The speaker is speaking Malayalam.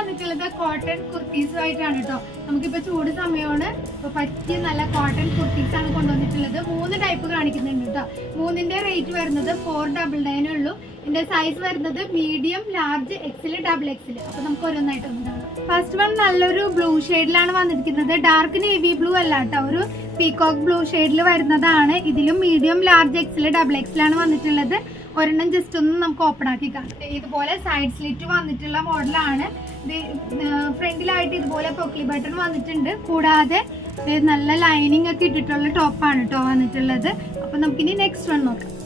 വന്നിട്ടുള്ളത് കോട്ടൺ കുർത്തീസുമായിട്ടാണ് കേട്ടോ. നമുക്കിപ്പോ ചൂട് സമയമാണ്, ഇപ്പൊ പറ്റിയ നല്ല കോട്ടൺ കുർത്തീസ് ആണ് കൊണ്ടുവന്നിട്ടുള്ളത്. 3 ടൈപ്പ് കാണിക്കുന്നുണ്ട് കേട്ടോ. 3ന്റെ റേറ്റ് വരുന്നത് 499 ഉള്ളൂ. ഇതിന്റെ സൈസ് വരുന്നത് medium, large, XL, double XL. അപ്പൊ നമുക്ക് ഓരോന്നായിട്ട് കാണാം. ഫസ്റ്റ് വൺ നല്ലൊരു ബ്ലൂ ഷെയ്ഡിലാണ് വന്നിരിക്കുന്നത്. ഡാർക്ക് നേവി ബ്ലൂ അല്ല കേട്ടോ, ഒരു പീകോക്ക് ബ്ലൂ ഷെയ്ഡിൽ വരുന്നതാണ്. ഇതിലും medium, large, XL, double XL ആണ് വന്നിട്ടുള്ളത്. ഒരെണ്ണം ജസ്റ്റ് ഒന്ന് നമുക്ക് ഓപ്പൺ ആക്കി കാണാം. ഇതുപോലെ സൈഡ് സ്ലിറ്റ് വന്നിട്ടുള്ള മോഡലാണ്. ഫ്രണ്ടിലായിട്ട് ഇതുപോലെ പൊക്കി ബട്ടൺ വന്നിട്ടുണ്ട്. കൂടാതെ നല്ല ലൈനിങ് ഒക്കെ ഇട്ടിട്ടുള്ള ടോപ്പാണ് കേട്ടോ വന്നിട്ടുള്ളത്. അപ്പൊ നമുക്കിനി നെക്സ്റ്റ് വൺ നോക്കാം.